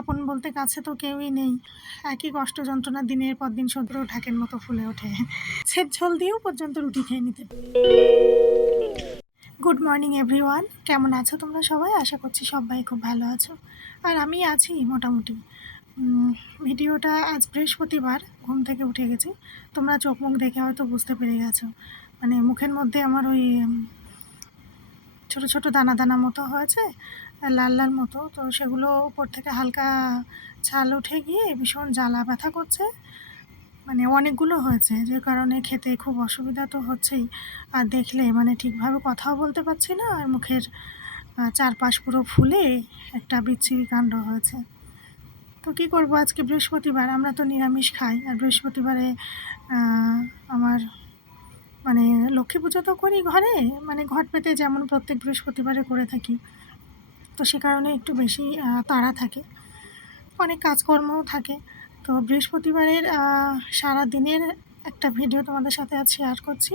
আপন বলতে কাছে তো কেউই নেই। একই কষ্ট যন্ত্রণা দিনের পর দিন সতেও ঢাকের মতো ফুলে ওঠে। সের ঝোল দিয়েও পর্যন্ত রুটি খেয়ে নিতে। গুড মর্নিং এভরিওয়ান, কেমন আছো তোমরা সবাই? আশা করছি সবাই খুব ভালো আছো, আর আমি আছি মোটামুটি। ভিডিওটা আজ বৃহস্পতিবার, ঘুম থেকে উঠে গেছি। তোমরা চোখ মুখ দেখে হয়তো বুঝতে পেরে গেছো, মানে মুখের মধ্যে আমার ওই ছোট ছোট দানা দানা মতো হয়েছে, লাল লাল মতো। তো সেগুলো উপর থেকে হালকা ছাল উঠে গিয়ে ভীষণ জ্বালা ব্যথা করছে, মানে অনেকগুলো হয়েছে, যে কারণে খেতে খুব অসুবিধা তো হচ্ছেই। আর দেখলে মানে ঠিকভাবে কথাও বলতে পারছি না, আর মুখের চারপাশ পুরো ফুলে একটা বিচ্ছিরি কাণ্ড হয়েছে। তো কী করবো, আজকে বৃহস্পতিবার, আমরা তো নিরামিষ খাই, আর বৃহস্পতিবারে আমার মানে লক্ষ্মী পুজো তো করি ঘরে, মানে ঘট পেতে যেমন প্রত্যেক বৃহস্পতিবারে করে থাকি। তো সে কারণে একটু বেশি তাড়া থাকে, অনেক কাজকর্মও থাকে। তো বৃহস্পতিবারের সারা দিনের একটা ভিডিও তোমাদের সাথে আজ শেয়ার করছি।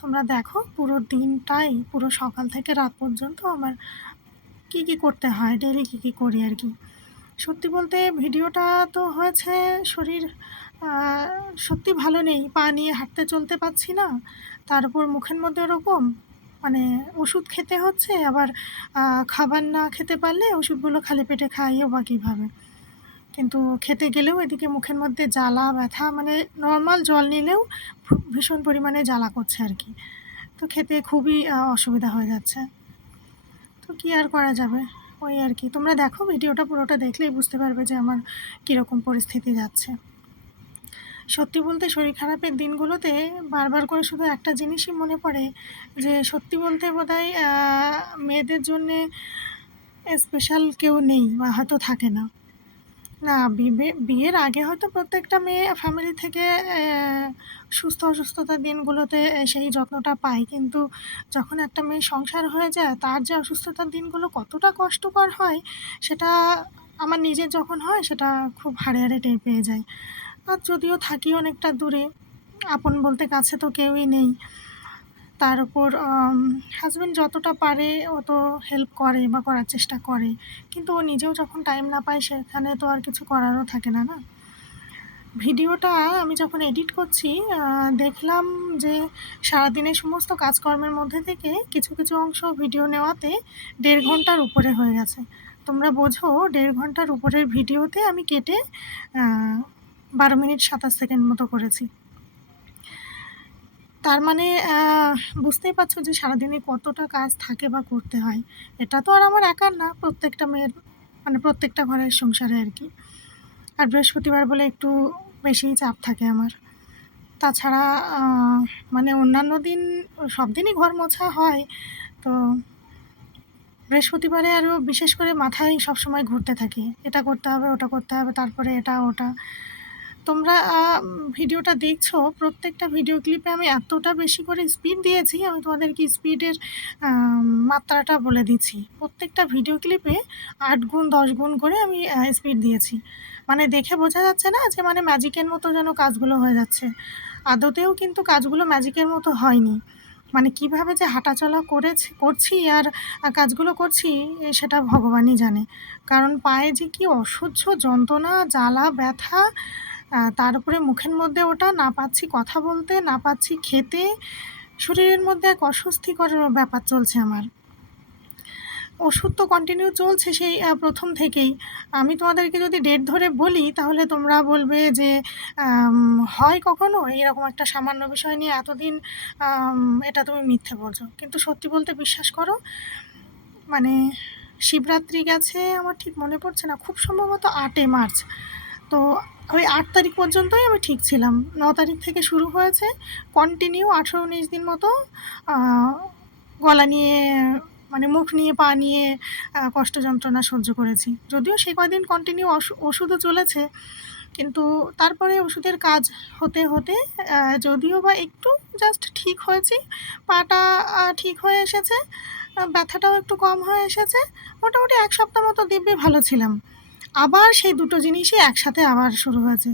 তোমরা দেখো পুরো দিনটাই, পুরো সকাল থেকে রাত পর্যন্ত আমার কি কি করতে হয়, ডেইলি কী কী করি আর কি। সত্যি বলতে ভিডিওটা তো হয়েছে, শরীর সত্যি ভালো নেই, পা নিয়ে হাঁটতে চলতে পারছি না, তার উপর মুখের মধ্যে ওরকম মানে ওষুধ খেতে হচ্ছে, আবার খাবার না খেতে পারলে ওষুধগুলো খালি পেটে খাইও বা কীভাবে। কিন্তু খেতে গেলেও এদিকে মুখের মধ্যে জ্বালা ব্যথা, মানে নর্মাল জল নিলেও ভীষণ পরিমাণে জ্বালা করছে আর কি। তো খেতে খুবই অসুবিধা হয়ে যাচ্ছে। তো কী আর করা যাবে, ওই আর কি। তোমরা দেখো ভিডিওটা পুরোটা দেখলেই বুঝতে পারবে যে আমার কীরকম পরিস্থিতি যাচ্ছে। সত্যি বলতে শরীর খারাপের দিনগুলোতে বারবার করে শুধু একটা জিনিসই মনে পড়ে, যে সত্যি বলতে বোধহয় মেয়েদের জন্যে স্পেশাল কেউ নেই বা হয়তো থাকে না। না, বিয়ের আগে হয়তো প্রত্যেকটা মেয়ে ফ্যামিলি থেকে অসুস্থতার দিনগুলোতে সেই যত্নটা পায়, কিন্তু যখন একটা মেয়ে সংসার হয়ে যায়, তার যে অসুস্থতার দিনগুলো কতটা কষ্টকর হয়, সেটা আমার নিজের যখন হয় সেটা খুব হাড়ে হাড়ে টের পেয়ে যায়। আর যদিও থাকি অনেকটা দূরে, আপন বলতে কাছে তো কেউই নেই। তার উপর হাজব্যান্ড যতটা পারে অত হেল্প করে বা করার চেষ্টা করে, কিন্তু ও নিজেও যখন টাইম না পায়, সেখানে তো আর কিছু করারও থাকে না, না? ভিডিওটা আমি যখন এডিট করছি, দেখলাম যে সারাদিনের সমস্ত কাজকর্মের মধ্যে থেকে কিছু কিছু অংশ ভিডিও নেওয়াতে 1.5 ঘন্টার উপরে হয়ে গেছে। তোমরা বোঝো, 1.5 ঘন্টার উপরের ভিডিওতে আমি কেটে 12 মিনিট 27 সেকেন্ড মতো করেছি। তার মানে বুঝতেই পারছো যে সারাদিনে কতটা কাজ থাকে বা করতে হয়। এটা তো আর আমার একার না, প্রত্যেকটা মেয়ের, মানে প্রত্যেকটা ঘরের সংসারে আর কি। আর বৃহস্পতিবার বলে একটু বেশিই চাপ থাকে আমার। তাছাড়া মানে অন্যান্য দিন সব দিনই ঘর মোছা হয়, তো বৃহস্পতিবারে আরও বিশেষ করে মাথায় সবসময় ঘুরতে থাকে, এটা করতে হবে, ওটা করতে হবে, তারপরে এটা ওটা। তোমরা ভিডিওটা দেখছো, প্রত্যেকটা ভিডিও ক্লিপে আমি এতটা বেশি করে স্পিড দিয়েছি, আমি তোমাদেরকে স্পিডের মাত্রাটা বলে দিচ্ছি। প্রত্যেকটা ভিডিও ক্লিপে 8 গুণ 10 গুণ করে আমি স্পিড দিয়েছি। মানে দেখে বোঝা যাচ্ছে না যে মানে ম্যাজিকের মতো যেন কাজগুলো হয়ে যাচ্ছে। আদতেও কিন্তু কাজগুলো ম্যাজিকের মতো হয়নি। মানে কিভাবে যে হাঁটাচলা করছি আর কাজগুলো করছি, সেটা ভগবানই জানে। কারণ পায়ে যে কি অসহ্য যন্ত্রণা, জ্বালা, ব্যথা, তার উপরে মুখের মধ্যে ওটা, না পাচ্ছি কথা বলতে, না পাচ্ছি খেতে, শরীরের মধ্যে এক অস্বস্তিকর ব্যাপার চলছে আমার। ওষুধ তো কন্টিনিউ চলছে সেই প্রথম থেকেই। আমি তোমাদেরকে যদি ডেট ধরে বলি, তাহলে তোমরা বলবে যে হয় কখনো এরকম একটা সামান্য বিষয় নিয়ে এতদিন এটা তুমি মিথ্যে বলছো। কিন্তু সত্যি বলতে বিশ্বাস করো, মানে শিবরাত্রি গেছে, আমার ঠিক মনে পড়ছে না, খুব সম্ভবত 8 মার্চ। তো ওই 8 তারিখ পর্যন্তই আমি ঠিক ছিলাম। 9 তারিখ থেকে শুরু হয়েছে, কন্টিনিউ 18-19 দিন মতো গলা নিয়ে, মানে মুখ নিয়ে, পা নিয়ে কষ্ট যন্ত্রণা সহ্য করেছি। যদিও সে কয়দিন কন্টিনিউ ওষুধও চলেছে, কিন্তু তারপরে ওষুধের কাজ হতে হতে যদিও বা একটু জাস্ট ঠিক হয়েছি, পাটা ঠিক হয়ে এসেছে, ব্যথাটাও একটু কম হয়ে এসেছে, মোটামুটি 1 সপ্তাহ মতো দিব্যি ভালো ছিলাম। আবার সেই দুটো জিনিসই একসাথে আবার শুরু হয়েছে।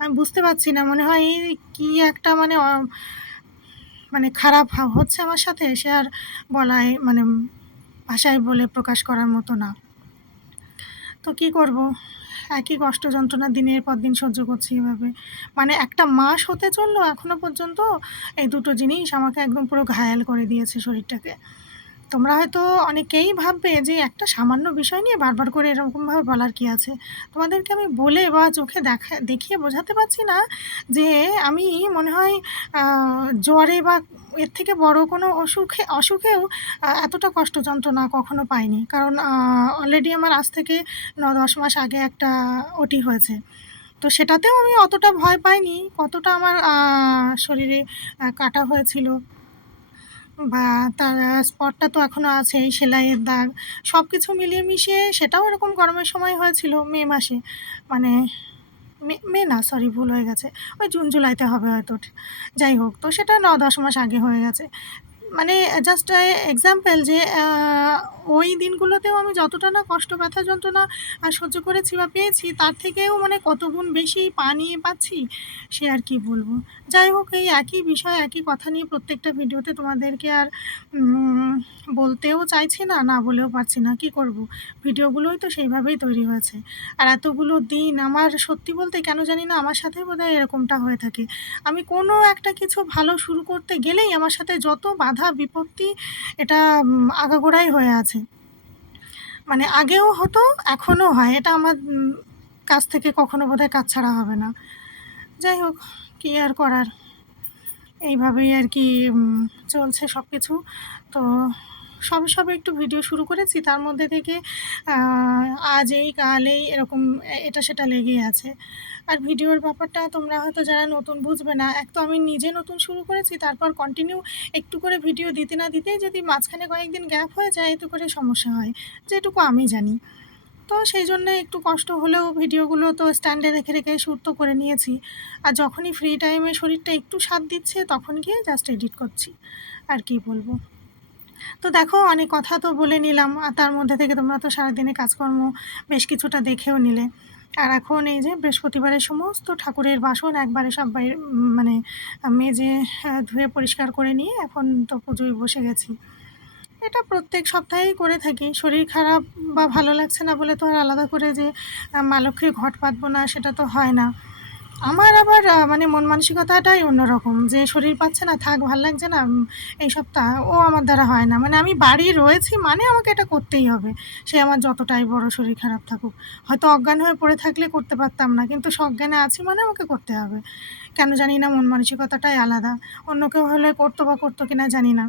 আমি বুঝতে পারছি না, মনে হয় এই কী একটা মানে মানে খারাপ হচ্ছে আমার সাথে, সে আর বলায় ভাষায় বলে প্রকাশ করার মতো না। তো কী করব, একই কষ্ট যন্ত্রণা দিনের পর দিন সহ্য করছি এভাবে। মানে একটা মাস হতে চললো এখনও পর্যন্ত এই দুটো জিনিস আমাকে একদম পুরো ঘায়াল করে দিয়েছে শরীরটাকে। তোমরা হয়তো অনেকেই ভাববে যে একটা সামান্য বিষয় নিয়ে বারবার করে এরকমভাবে বলার কি আছে। তোমাদেরকে আমি বলে বা চোখে দেখিয়ে বোঝাতে পারছি না যে আমি মনে হয় জ্বরে বা এর থেকে বড় কোনো অসুখেও এতটা কষ্ট যন্ত্রণা কখনো পাইনি। কারণ অলরেডি আমার আজ থেকে ৯-১০ মাস আগে একটা ওটি হয়েছে। তো সেটাতেও আমি অতটা ভয় পাইনি, কতটা আমার শরীরে কাটা হয়েছিল বা তার স্পটটা তো এখনও আছেই, সেলাইয়ের দাগ। সব কিছু মিলিয়ে মিশিয়ে সেটাও এরকম গরমের সময় হয়েছিল মে মাসে। মানে মে না, সরি, ভুল হয়ে গেছে। ওই জুন জুলাইতে হবে হয়তো। যাই হোক, তো সেটা ৯-১০ মাস আগে হয়ে গেছে। মানে জাস্ট এক্সাম্পল যে ওই দিনগুলোতেও আমি যতটা না কষ্ট ব্যথা যন্ত্রণা সহ্য করেছি বা পেয়েছি, তার থেকেও মানে কত গুণ বেশি নিয়ে পাচ্ছি, সে আর কি বলবো। যাই হোক, এই একই বিষয় একই কথা নিয়ে প্রত্যেকটা ভিডিওতে তোমাদেরকে আর বলতেও চাইছি না, না বলেও পারছি না। কি করব, ভিডিওগুলোই তো সেইভাবেই তৈরি হয়েছে। আর এতগুলো দিন আমার সত্যি বলতে কেন জানি না আমার সাথে বোধহয় এরকমটা হয়ে থাকে। আমি কোনো একটা কিছু ভালো শুরু করতে গেলেই আমার সাথে যত বাধা বিপত্তি, এটা আগাগোড়াই হয়ে আছে। মানে আগেও হতো, এখনও হয়। এটা আমার কাছ থেকে কখনো বোধহয় কাজ ছাড়া হবে না। যাই হোক, কী আর করার, এইভাবেই আর কি চলছে সব কিছু। তো সবে সবে একটু ভিডিও শুরু করেছি, তার মধ্যে থেকে আজ এই কাল এই এরকম এটা সেটা লেগেই আছে। আর ভিডিওর ব্যাপারটা তোমরা হয়তো যারা নতুন বুঝবে না। এক তো আমি নিজে নতুন শুরু করেছি, তারপর কন্টিনিউ একটু করে ভিডিও দিতে না দিতেই যদি মাঝখানে কয়েকদিন গ্যাপ হয়ে যায়, এতে করে সমস্যা হয়, যেটুকু আমি জানি। তো সেই জন্যে একটু কষ্ট হলেও ভিডিওগুলো তো স্ট্যান্ডে রেখে রেখে শ্যুট তো করে নিয়েছি। আর যখনই ফ্রি টাইমে শরীরটা একটু সাথ দিচ্ছে, তখন গিয়ে জাস্ট এডিট করছি। আর কি বলবো। তো দেখো, অনেক কথা তো বলে নিলাম, আর তার মধ্যে থেকে তোমরা তো সারাদিনে কাজকর্ম বেশ কিছুটা দেখেও নিলে। আর এখন এই যে বৃহস্পতিবারের সমস্ত ঠাকুরের বাসন একবারে সব মানে মেজে ধুয়ে পরিষ্কার করে নিয়ে এখন তো পুজোয় বসে গেছি। এটা প্রত্যেক সপ্তাহেই করে থাকি। শরীর খারাপ বা ভালো লাগছে না বলে তো আর আলাদা করে যে মা লক্ষ্মীর ঘট পাতবো না, সেটা তো হয় না। আমার আবার মানে মন মানসিকতাটাই অন্যরকম, যে শরীর পাচ্ছে না, থাক, ভাল লাগছে না এই সপ্তাহ, ও আমার দ্বারা হয় না। মানে আমি বাড়ি রয়েছি মানে আমাকে এটা করতেই হবে, সে আমার যতটাই বড় শরীর খারাপ থাকুক। হয়তো অজ্ঞান হয়ে পড়ে থাকলে করতে পারতাম না, কিন্তু সজ্ঞানে আছি মানে আমাকে করতে হবে। কেন জানি না, মন মানসিকতাটাই আলাদা। অন্য কেউ হলে করতো বা করতো কিনা জানি না।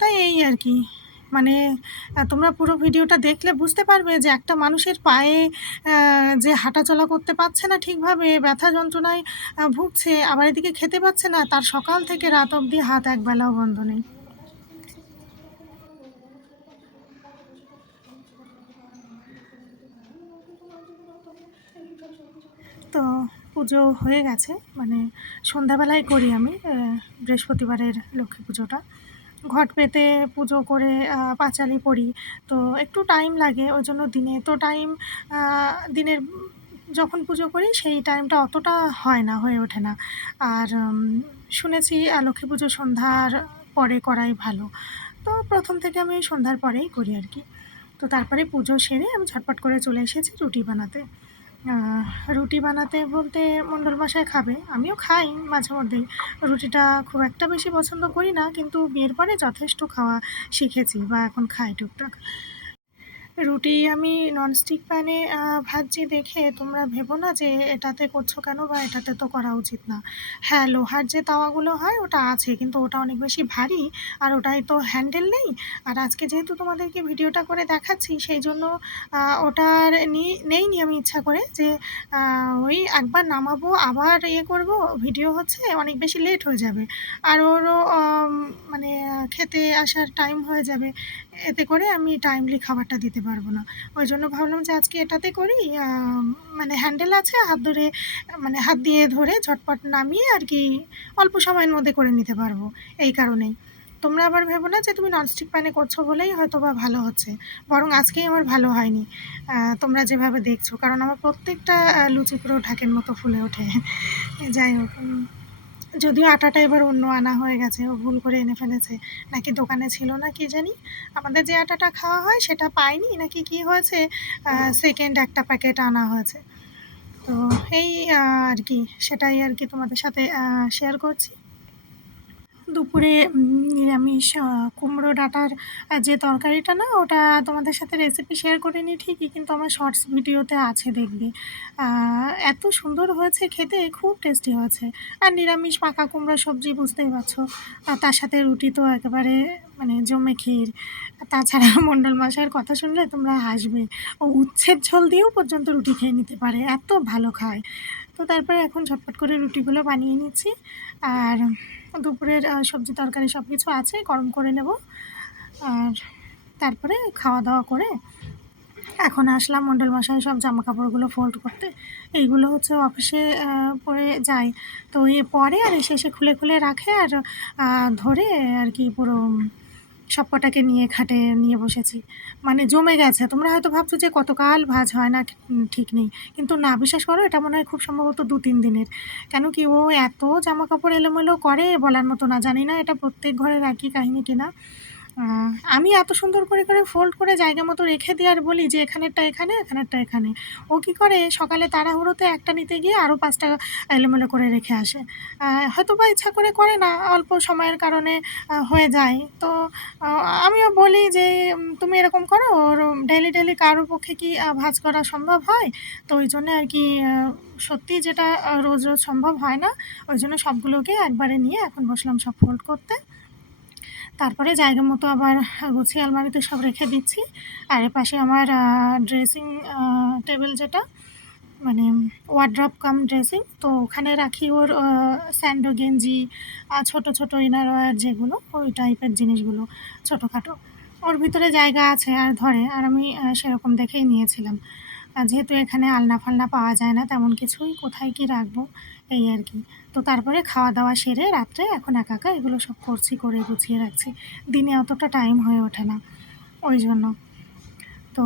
তাই এই আর কি। মানে তোমরা পুরো ভিডিওটা দেখলে বুঝতে পারবে যে একটা মানুষের পায়ে যে হাঁটাচলা করতে পারছে না ঠিকভাবে, ব্যথা যন্ত্রণায় ভুগছে, আবার এদিকে খেতে পাচ্ছে না, তার সকাল থেকে রাত অবধি হাত একবেলাও বন্ধ নেই। তো পুজো হয়ে গেছে, মানে সন্ধ্যাবেলায় করি আমি বৃহস্পতিবারের লক্ষ্মী পুজোটা। ঘট পেতে পুজো করে পাঁচালি পড়ি। তো একটু টাইম লাগে, ওই জন্য দিনে তো টাইম, দিনের যখন পুজো করি সেই টাইমটা অতটা হয় না, হয়ে ওঠে না। আর শুনেছি লক্ষ্মী পুজো সন্ধ্যার পরে করাই ভালো। তো প্রথম থেকে আমি সন্ধ্যার পরেই করি আর কি। তো তারপরে পুজো সেরে আমি ঝটপট করে চলে এসেছি রুটি বানাতে। রুটি বানাতে বলতে মণ্ডলমশাই খাবে, আমিও খাই মাঝে মধ্যেই। রুটিটা খুব একটা বেশি পছন্দ করি না, কিন্তু বিয়ের পরে যথেষ্ট খাওয়া শিখেছি বা এখন খাই টুকটাক। রুটি আমি ননস্টিক প্যানে ভাজছি দেখে তোমরা ভেবো না যে এটাতে করছো কেন, বা এটাতে তো করা উচিত না। হ্যাঁ, লোহার যে তাওয়াগুলো হয় ওটা আছে, কিন্তু ওটা অনেক বেশি ভারী, আর ওটায় তো হ্যান্ডেল নেই। আর আজকে যেহেতু তোমাদেরকে ভিডিওটা করে দেখাচ্ছি, সেই জন্য ওটার নেইনি আমি ইচ্ছা করে, যে ওই একবার নামাবো আবার করব, ভিডিও হচ্ছে, অনেক বেশি লেট হয়ে যাবে। আর ওরও মানে খেতে আসার টাইম হয়ে যাবে, এতে করে আমি টাইমলি খাবারটা দিতে পারবো না। ওই জন্য ভাবলাম যে আজকে এটাতে করি, মানে হ্যান্ডেল আছে, হাত ধরে, মানে হাত দিয়ে ধরে ঝটপট নামিয়ে আর কি অল্প সময়ের মধ্যে করে নিতে পারবো, এই কারণেই। তোমরা আবার ভেবো না যে তুমি ননস্টিক প্যানে করছো বলেই হয়তো বা ভালো হচ্ছে, বরং আজকেই আমার ভালো হয়নি তোমরা যেভাবে দেখছো, কারণ আমার প্রত্যেকটা লুচি পুরো ঢাকের মতো ফুলে ওঠে। যাই হোক, যদিও আটাটা এবার অন্য আনা হয়ে গেছে, ও ভুল করে এনে ফেলেছে, নাকি দোকানে ছিল না কি জানি। আমাদের যে আটাটা খাওয়া হয় সেটা পাইনি নাকি কি হয়েছে, সেকেন্ড একটা প্যাকেট আনা হয়েছে। তো এই আর কি, সেটাই আর কি তোমাদের সাথে শেয়ার করছি। দুপুরে নিরামিষ কুমড়ো ডাঁটার যে তরকারিটা না, ওটা তোমাদের সাথে রেসিপি শেয়ার করিনি ঠিকই, কিন্তু আমার শর্টস ভিডিওতে আছে, দেখবে। এত সুন্দর হয়েছে খেতে, খুব টেস্টি হয়েছে। আর নিরামিষ পাকা কুমড়ো সবজি, বুঝতেই পারছো। আর তার সাথে রুটি তো একেবারে মানে জমে ক্ষীর। তাছাড়া মণ্ডল মশাইয়ের কথা শুনলে তোমরা হাসবে, ও উচ্ছের ঝোল দিয়েও পর্যন্ত রুটি খেয়ে নিতে পারে, এত ভালো খায়। তো তারপরে এখন ঝটপট করে রুটিগুলো বানিয়ে নিচ্ছি। আর দুপুরের সবজি তরকারি সব কিছু আছে, গরম করে নেব। আর তারপরে খাওয়া দাওয়া করে এখন আসলাম মণ্ডল মশাই সব জামা কাপড়গুলো ফোল্ড করতে। এইগুলো হচ্ছে অফিসে পরে যায়, তো পরে আর এসে এসে খুলে খুলে রাখে, আর ধরে আর কি পুরো সব কটাকে নিয়ে খাটে নিয়ে বসেছি। মানে জমে গেছে। তোমরা হয়তো ভাবছো যে কতকাল ভাঁজ হয় না, ঠিক নেই। কিন্তু না, বিশ্বাস করো, এটা মনে হয় খুব সম্ভবত 2-3 দিনের। কেন কি, ও এত জামা কাপড় এলোমেলো করে বলার মতো না। জানি না এটা প্রত্যেক ঘরের একই কাহিনী কিনা। আমি এত সুন্দর করে করে ফোল্ড করে জায়গা মতো রেখে দিই, আর বলি যে এখানেরটা এখানে, এখানেরটা এখানে। ও কী করে, সকালে তাড়াহুড়োতে একটা নিতে গিয়ে আরও 5টা এলোমেলো করে রেখে আসে। হয়তো বা ইচ্ছা করে করে না, অল্প সময়ের কারণে হয়ে যায়। তো আ আমিও বলি যে, তুমি এরকম করো, ওর ডেইলি, ডেইলি কারোর পক্ষে কি ভাঁজ করা সম্ভব হয়? তো ওই জন্যে আর কি, সত্যিই যেটা রোজ, রোজ সম্ভব হয় না, ওই জন্য সবগুলোকে একবারে নিয়ে এখন বসলাম সব ফোল্ড করতে। তারপরে জায়গা মতো আবার গুছিয়ে আলমারিতে সব রেখে দিচ্ছি। আর এপাশে আমার ড্রেসিং টেবিল, যেটা মানে ওয়ারড্রপ কাম ড্রেসিং, তো ওখানে রাখি ওর স্যান্ডো গেঞ্জি, ছোটো ছোটো ইনারওয়্যার যেগুলো, ওই টাইপের জিনিসগুলো, ছোটোখাটো। ওর ভিতরে জায়গা আছে আর ধরে, আর আমি সেরকম দেখেই নিয়েছিলাম। যেহেতু এখানে আলনা ফালনা পাওয়া যায় না তেমন কিছুই, কোথায় কি রাখবো, এই আর কি। তো তারপরে খাওয়া দাওয়া সেরে রাত্রে এখন একা একা এগুলো সব করছি, করে গুছিয়ে রাখছি। দিনে অতটা টাইম হয়ে ওঠে না, ওই জন্য। তো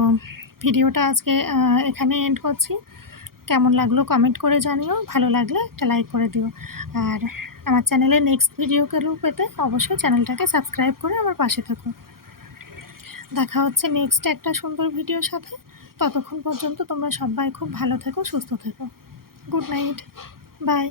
ভিডিওটা আজকে এখানে এন্ড করছি। কেমন লাগলো কমেন্ট করে জানিও, ভালো লাগলে একটা লাইক করে দিও। আর আমার চ্যানেলে নেক্সট ভিডিওগুলো পেতে অবশ্যই চ্যানেলটাকে সাবস্ক্রাইব করে আমার পাশে থেকো। দেখা হচ্ছে নেক্সট একটা সুন্দর ভিডিওর সাথে। ততক্ষণ পর্যন্ত তোমরা সবাই খুব ভালো থেকো, সুস্থ থেকো। Good night, by.